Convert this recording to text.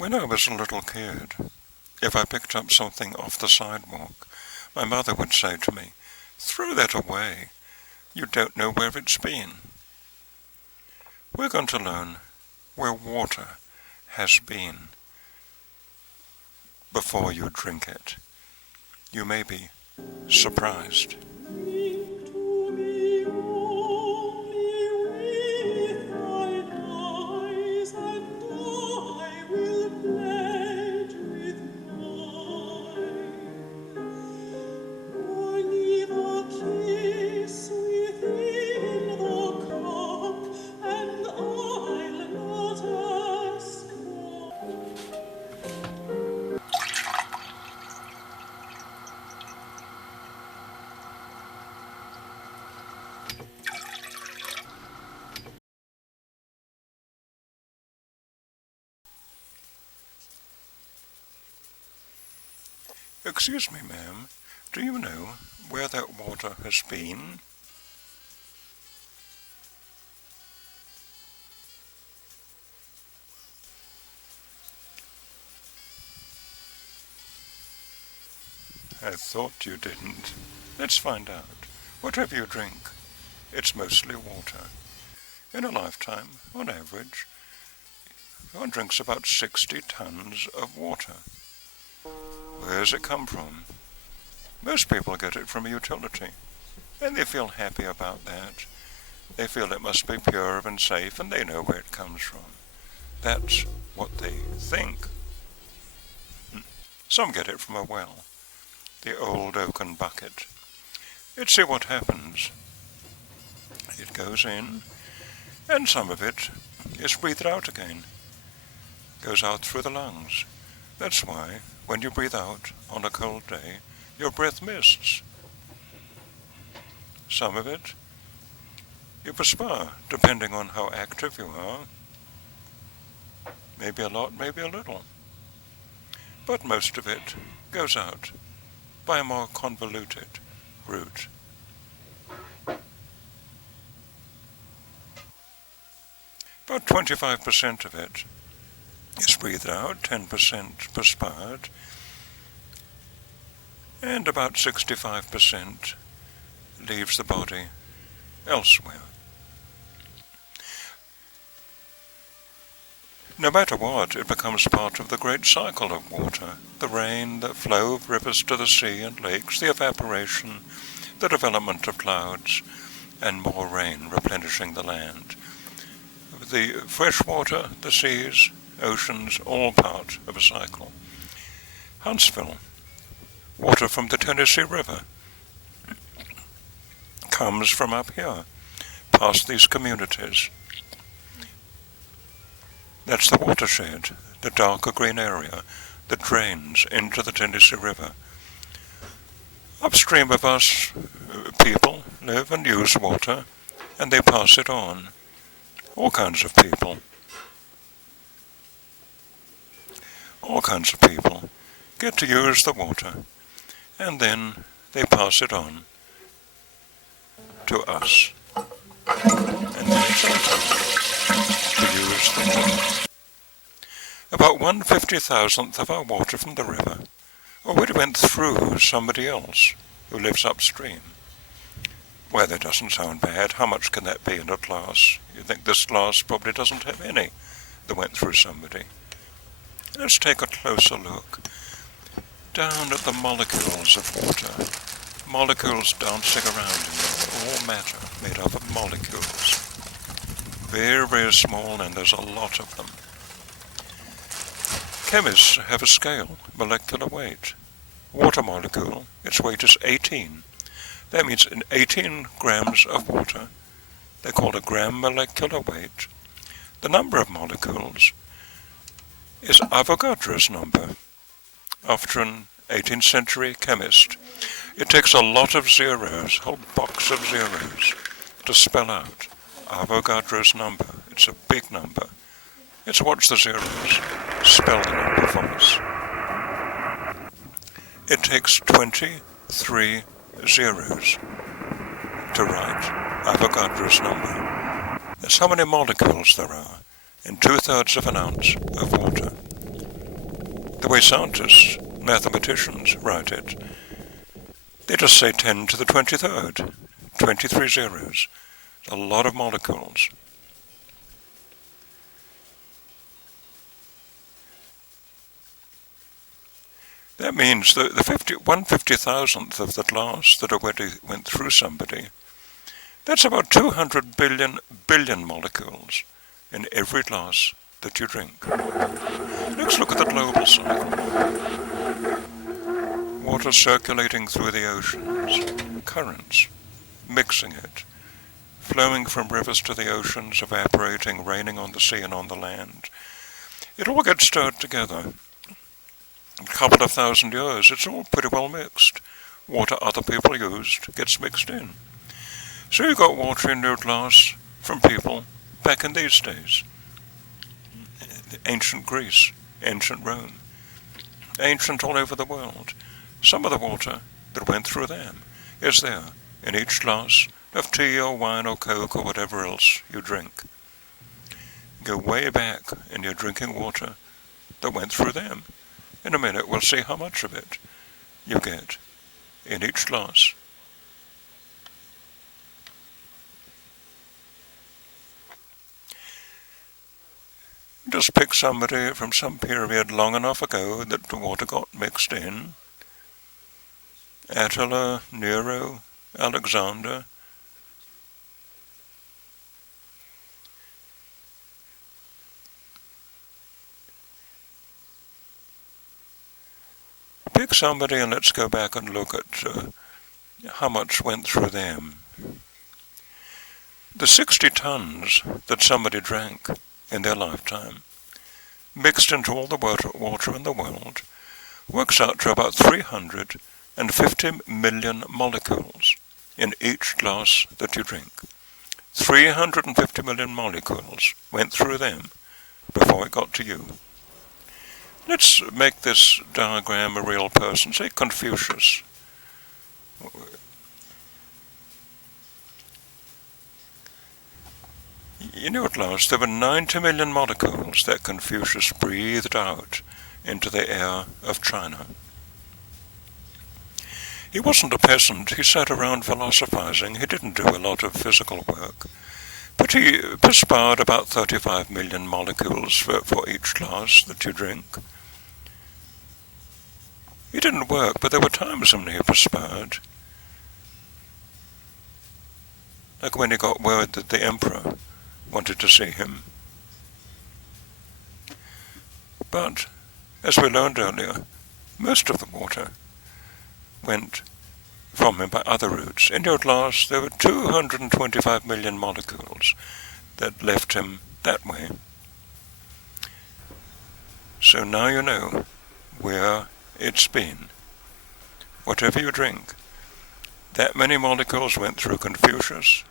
When I was a little kid, if I picked up something off the sidewalk, my mother would say to me, "Throw that away. You don't know where it's been." We're going to learn where water has been before you drink it. You may be surprised. Excuse me, ma'am, do you know where that water has been? I thought you didn't. Let's find out. Whatever you drink, it's mostly water. In a lifetime, on average, one drinks about 60 tons of water. Where does it come from? Most people get it from a utility, and they feel happy about that. They feel it must be pure and safe, and they know where it comes from. That's what they think. Some get it from a well, the old oaken bucket. Let's see what happens. It goes in, and some of it is breathed out again. Goes out through the lungs. That's why, when you breathe out on a cold day, your breath mists. Some of it you perspire, depending on how active you are. Maybe a lot, maybe a little. But most of it goes out by a more convoluted route. About 25% of it is breathed out, 10% perspired, and about 65% leaves the body elsewhere. No matter what, it becomes part of the great cycle of water, the rain, the flow of rivers to the sea and lakes, the evaporation, the development of clouds, and more rain replenishing the land. The fresh water, the seas, oceans, all part of a cycle. Huntsville, water from the Tennessee River, comes from up here, past these communities. That's the watershed, the darker green area that drains into the Tennessee River. Upstream of us, people live and use water, and they pass it on. All kinds of people. All kinds of people get to use the water, and then they pass it on to us. And then it's our turn to use the water. About 1/50,000th of our water from the river already went through somebody else who lives upstream. Well, that doesn't sound bad. How much can that be in a glass? You think this glass probably doesn't have any that went through somebody. Let's take a closer look. Down at the molecules of water. Molecules dancing around in there. All matter made up of molecules. Very, very small, and there's a lot of them. Chemists have a scale, molecular weight. Water molecule, its weight is 18. That means in 18 grams of water, they're called a gram molecular weight. The number of molecules is Avogadro's number, after an 18th century chemist. It takes a lot of zeros, a whole box of zeros, to spell out Avogadro's number. It's a big number. Let's watch the zeros spell the number for us. It takes 23 zeros to write Avogadro's number. That's how many molecules there are in 2/3 of an ounce of water. way scientists, mathematicians write it, they just say 10 to the 23rd, 23 zeros. A lot of molecules. That means that the 1/50,000th of the glass that already went through somebody, that's about 200 billion molecules in every glass that you drink. Let's look at the global cycle. Water circulating through the oceans, currents, mixing it, flowing from rivers to the oceans, evaporating, raining on the sea and on the land. It all gets stirred together. A couple of thousand years, it's all pretty well mixed. Water other people used gets mixed in. So you got water in your glass from people back in these days. Ancient Greece, ancient Rome, ancient all over the world. Some of the water that went through them is there in each glass of tea or wine or coke or whatever else you drink. Go way back in your drinking water that went through them. In a minute we'll see how much of it you get in each glass. Just pick somebody from some period long enough ago that the water got mixed in. Attila, Nero, Alexander. Pick somebody and let's go back and look at how much went through them. The 60 tons that somebody drank in their lifetime, mixed into all the water in the world, works out to about 350 million molecules in each glass that you drink. 350 million molecules went through them before it got to you. Let's make this diagram a real person. Say Confucius. You know, at last there were 90 million molecules that Confucius breathed out into the air of China. He wasn't a peasant. He sat around philosophizing. He didn't do a lot of physical work. But he perspired about 35 million molecules for each glass that you drink. He didn't work, but there were times when he perspired. Like when he got word that the emperor wanted to see him. But, as we learned earlier, most of the water went from him by other routes. In your glass, there were 225 million molecules that left him that way. So now you know where it's been. Whatever you drink, that many molecules went through Confucius,